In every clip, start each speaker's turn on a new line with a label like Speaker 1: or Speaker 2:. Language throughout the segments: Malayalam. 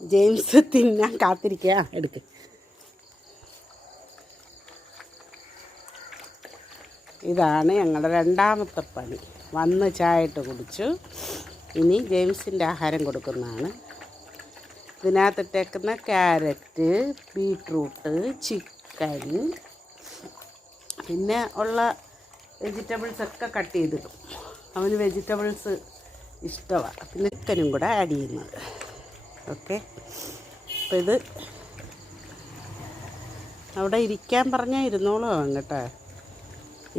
Speaker 1: ജെയിംസ് തിന്നാൻ കാത്തിരിക്കുക എടുക്ക്. ഇതാണ് ഞങ്ങളുടെ രണ്ടാമത്തെ പണി. വന്ന് ചായ ഇട്ട് കുടിച്ചു. ഇനി ജെയിംസിന്റെ ആഹാരം കൊടുക്കുന്നതാണ്. ഇതിനകത്തിട്ടേക്കുന്ന ക്യാരറ്റ് ബീട്രൂട്ട് ചിക്കൻ പിന്നെ ഉള്ള വെജിറ്റബിൾസ് ഒക്കെ കട്ട് ചെയ്തിടും. അവന് വെജിറ്റബിൾസ് ഇഷ്ടമാണ് പിന്നെ ചിക്കനും കൂടെ ആഡ് ചെയ്യുന്നത്. ഓക്കെ. അപ്പോൾ ഇത് അവിടെ ഇരിക്കാൻ പറഞ്ഞാൽ ഇരുന്നോളൂ അവൻ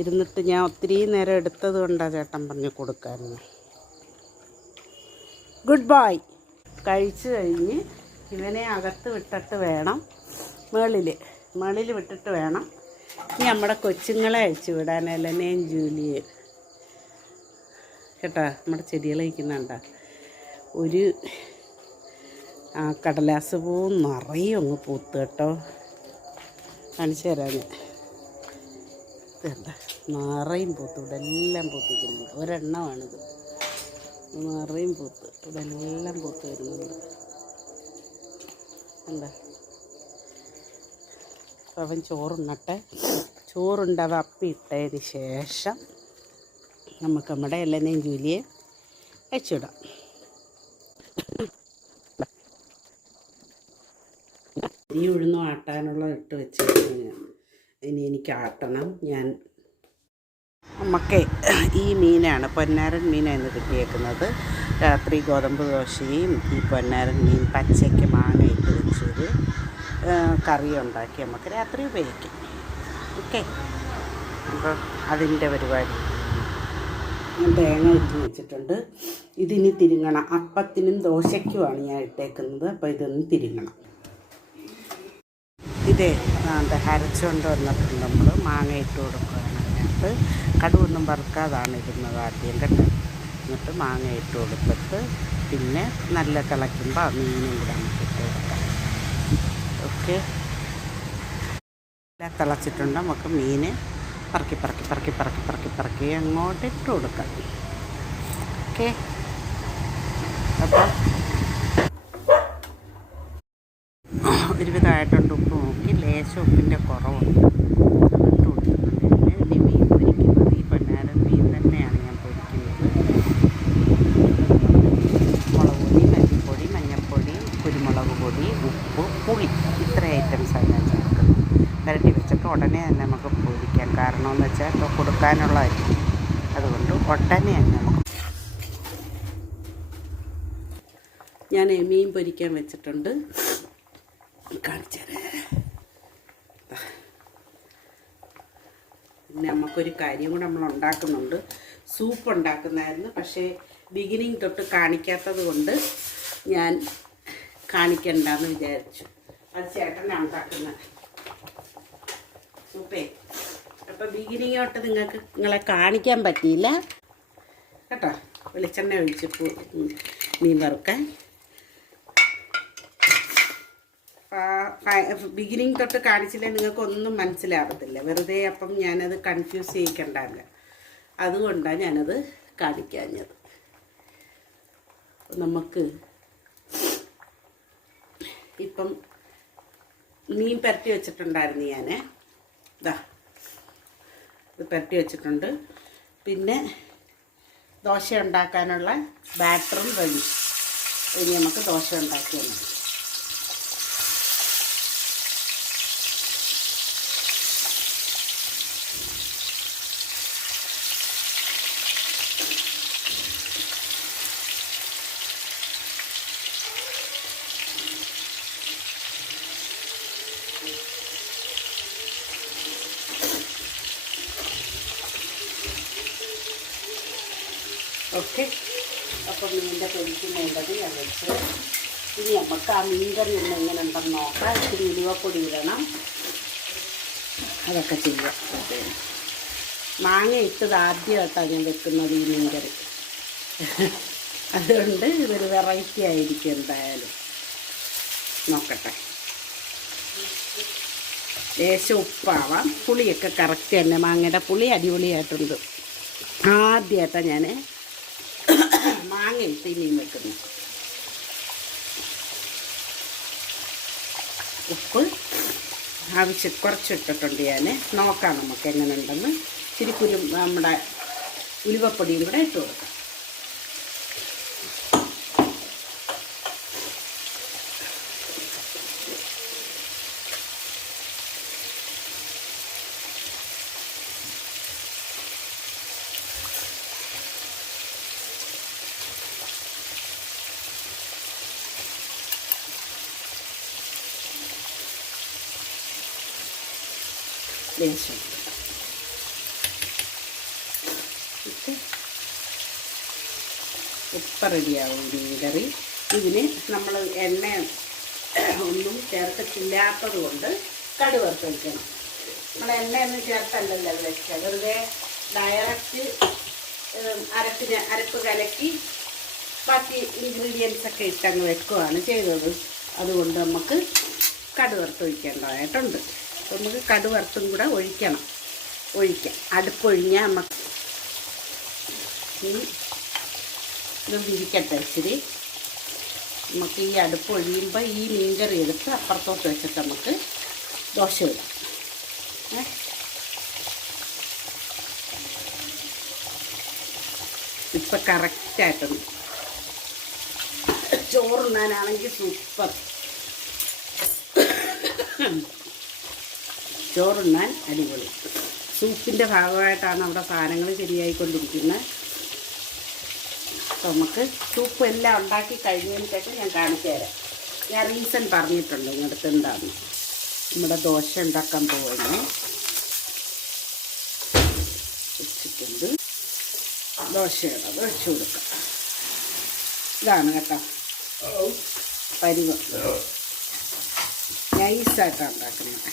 Speaker 1: ഇരുന്നിട്ട് ഞാൻ ഒത്തിരി നേരം എടുത്തത് കൊണ്ടാണ് ചേട്ടൻ പറഞ്ഞ് കൊടുക്കായിരുന്നു ഗുഡ് ബൈ കഴിച്ചു കഴിഞ്ഞ് ഇവനെ അകത്ത് വിട്ടിട്ട് വേണം മേളിൽ മേളിൽ വിട്ടിട്ട് വേണം. ഇനി നമ്മുടെ കൊച്ചുങ്ങളെ അയച്ചു വിടാൻ എലനേയും ജൂലിയെ. കേട്ടോ നമ്മുടെ ചെടികൾ ഒരു ആ കടലാസ് പൂവും നിറയും അങ്ങ് പൂത്ത് കേട്ടോ. കാണിച്ചു തരാം ഞാൻ. നിറയും പൂത്ത്. ഇവിടെ എല്ലാം പൂത്തിക്കുന്നുണ്ട് ഒരെണ്ണമാണിത്. നിറയും പൂത്ത്. ഇവിടെ എല്ലാം പൂത്ത് വരുന്നുണ്ട്. എന്താ അപ്പം അവൻ ചോറുണ്ണട്ടെ. ചോറുണ്ടവ അപ്പിട്ടതിന് ശേഷം നമുക്ക് നമ്മുടെ എല്ലാം ജൂലിയെ വെച്ചിടാം ഈ ഉഴുന്നും ആട്ടാനുള്ള ഇട്ട് വെച്ചിട്ടുണ്ട് ഇനി എനിക്ക് ആട്ടണം. ഞാൻ നമുക്ക് ഈ മീനാണ് പൊന്നാരൻ മീനാണ് കിട്ടിയേക്കുന്നത്. രാത്രി ഗോതമ്പ് ദോശയും ഈ പൊന്നാരൻ മീൻ പച്ചയ്ക്ക് മാങ്ങ ഇട്ട് വെച്ചൊരു കറി ഉണ്ടാക്കി നമുക്ക് രാത്രി ഉപയോഗിക്കാം. ഓക്കെ. അപ്പോൾ അതിന്റെ പരിപാടി. ഞാൻ തേങ്ങ ഇട്ട് വെച്ചിട്ടുണ്ട്. ഇതിനി തിരുങ്ങണം. അപ്പത്തിനും ദോശയ്ക്കുമാണ് ഞാൻ ഇട്ടേക്കുന്നത്. അപ്പോൾ ഇതൊന്ന് തിരുങ്ങണം. ഇതേ എന്താ അരച്ചുകൊണ്ട് വന്നിട്ടുണ്ട് നമ്മൾ മാങ്ങ ഇട്ട് കൊടുക്കുകയാണ്. അതിനകത്ത് കടുവൊന്നും വറുക്കാതാണ് ഇരുന്നത് ആദ്യം കേട്ടോ. എന്നിട്ട് മാങ്ങ ഇട്ട് കൊടുത്തിട്ട് പിന്നെ നല്ല തിളയ്ക്കുമ്പോൾ മീനും കൂടെ നമുക്ക് ഇട്ട് കൊടുക്കാം. ഓക്കെ. നല്ല തിളച്ചിട്ടുണ്ട്. നമുക്ക് മീൻ പറക്കി പറക്കി പറക്കി പറക്കി പറക്കി പറക്കി അങ്ങോട്ട് ഇട്ട് കൊടുക്കാം. ഓക്കെ. അപ്പോൾ ഒരുവിധമായിട്ടുണ്ട് ഉപ്പ് നോക്കി ലേശം ഉപ്പിന്റെ കുറവുണ്ട്. അതിട്ട് കൊടുത്തിട്ടുണ്ട്. ഇനി മീൻ പൊരിക്കുന്നത് ഈ പൊന്നാരൻ മീൻ തന്നെയാണ് ഞാൻ പൊരിക്കുന്നത്. മുളക് പൊടി മല്ലിപ്പൊടി മഞ്ഞൾപ്പൊടി കുരുമുളക് പൊടി ഉപ്പ് പുളി. ഇത്ര ഐറ്റംസാണ് ഞാൻ ചേർക്കുന്നത്. വരട്ടി വെച്ചിട്ട് ഉടനെ തന്നെ നമുക്ക് പൊരിക്കാം. കാരണം എന്ന് വെച്ചാൽ ഇപ്പോൾ കൊടുക്കാനുള്ളതായിരിക്കും. അതുകൊണ്ട് ഉടനെ തന്നെ നമുക്ക് ഞാൻ മീൻ പൊരിക്കാൻ വെച്ചിട്ടുണ്ട്. കാണിച്ചു പിന്നെ നമുക്കൊരു കാര്യം കൂടെ നമ്മൾ ഉണ്ടാക്കുന്നുണ്ട്. സൂപ്പ് ഉണ്ടാക്കുന്നതായിരുന്നു. പക്ഷേ ബിഗിനിങ് തൊട്ട് കാണിക്കാത്തത് കൊണ്ട് ഞാൻ കാണിക്കണ്ടെന്ന് വിചാരിച്ചു. അത് ചേട്ടനാണ് ഉണ്ടാക്കുന്നത് സൂപ്പേ. അപ്പോൾ ബിഗിനിങ് തൊട്ട് നിങ്ങൾക്ക് നിങ്ങളെ കാണിക്കാൻ പറ്റിയില്ല. കേട്ടോ? വെളിച്ചെണ്ണ ഒഴിച്ച് മീൻ വറുക്കാൻ. ബിഗിനിങ് തൊട്ട് കാണിച്ചില്ലേ നിങ്ങൾക്ക് ഒന്നും മനസ്സിലാവത്തില്ല. വെറുതെ അപ്പം ഞാനത് കൺഫ്യൂസ് ചെയ്യിക്കണ്ടല്ല അതുകൊണ്ടാണ് ഞാനത് കാണിക്കാഞ്ഞത്. നമുക്ക് ഇപ്പം മീൻ പരട്ടി വെച്ചിട്ടുണ്ടായിരുന്നു ഞാൻ ഇതാ ഇത് പരട്ടി വെച്ചിട്ടുണ്ട്. പിന്നെ ദോശ ഉണ്ടാക്കാനുള്ള ബാറ്ററും റെഡി ഇനി നമുക്ക് ദോശ ഉണ്ടാക്കിയാൽ മതി. ഓക്കെ അപ്പം മീനിന്റെ പൊരിക്കുന്നുണ്ടത് ഞാൻ വെച്ച്. ഇനി നമുക്ക് ആ മീൻ കറി ഒന്ന് എങ്ങനെ ഉണ്ടെന്ന് നോക്കാം. ഇത്തിരി ഉലുവപ്പൊടി ഇടണം. അതൊക്കെ ചെയ്യാം. മാങ്ങ ഇട്ടത് ആദ്യമായിട്ടാണ് ഞാൻ വെക്കുന്നത് ഈ മീൻ കറി അതുകൊണ്ട് ഇതൊരു വെറൈറ്റി ആയിരിക്കും എന്തായാലും. നോക്കട്ടെ. ലേശം ഉപ്പാവാം. പുളിയൊക്കെ കറക്റ്റ് തന്നെ. മാങ്ങയുടെ പുളി അടിപൊളിയായിട്ടുണ്ട്. ആദ്യമായിട്ടാണ് ഞാൻ മാങ്ങയും തീമിയും വെക്കുന്നു. ഉപ്പ് ആവശ്യം കുറച്ചിട്ടിട്ടുണ്ട് ഞാൻ നോക്കാം നമുക്ക് എങ്ങനെ ഉണ്ടെന്ന് ഇച്ചിരി കുരു നമ്മുടെ ഉലുവപ്പൊടിയും കൂടെ ഇട്ട് കൊടുക്കാം. ലേശം ഇട്ട് മീൻ കറി ഇതിന് നമ്മൾ എണ്ണ ഒന്നും ചേർത്തിട്ടില്ലാത്തത് കൊണ്ട് കടുവറുത്ത് വയ്ക്കണം നമ്മൾ എണ്ണയൊന്നും ചേർത്തല്ലല്ലോ വെക്കുക വെറുതെ ഡയറക്റ്റ് അരപ്പിന് അരപ്പ് കലക്കി ബാക്കി ഇൻഗ്രീഡിയൻസ് ഒക്കെ ഇട്ടങ്ങ് വെക്കുകയാണ് ചെയ്തത്. അതുകൊണ്ട് നമുക്ക് കടുവറുത്ത് ഒഴിക്കേണ്ടതായിട്ടുണ്ട്. അപ്പോൾ നമുക്ക് കടുവറുത്തും കൂടെ ഒഴിക്കണം. ഒഴിക്കാം. അടുപ്പൊഴിഞ്ഞാൽ നമുക്ക് ഇതും വിരിക്കട്ടെ ഇച്ചിരി. നമുക്ക് ഈ അടുപ്പ് ഒഴിയുമ്പോൾ ഈ മീൻകറി എടുത്ത് അപ്പുറത്തോട്ട് വെച്ചിട്ട് നമുക്ക് ദോശ ഇടാം? ഇപ്പം കറക്റ്റായിട്ടുണ്ട് ചോറുണ്ണാനാണെങ്കിൽ സൂപ്പർ. ചോറുണ്ണാൻ അടിപൊളി. സൂപ്പിന്റെ ഭാഗമായിട്ടാണ് അവിടെ സാധനങ്ങൾ ശരിയായിക്കൊണ്ടിരിക്കുന്നത്. അപ്പോൾ നമുക്ക് സൂപ്പ് എല്ലാം ഉണ്ടാക്കി കഴിഞ്ഞതിന് ശേഷം ഞാൻ കാണിച്ചു തരാം. ഞാൻ റീസൺ പറഞ്ഞിട്ടുണ്ട് ഇങ്ങടുത്ത് എന്താണ് നമ്മുടെ ദോശ ഉണ്ടാക്കാൻ പോകുന്നത് വെച്ചിട്ടുണ്ട്. ദോശയുടെ വെച്ച് കൊടുക്കാം. ഇതാണ് കേട്ടോ. പരിവ് നൈസായിട്ടാണ് ഉണ്ടാക്കുന്നത്.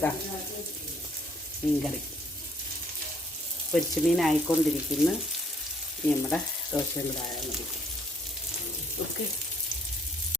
Speaker 1: ദാ, മീൻകറി പൊരിച്ച മീനായിക്കൊണ്ടിരിക്കുന്നു നമ്മുടെ ദോശയും കൂടെ മതി. ഓക്കെ.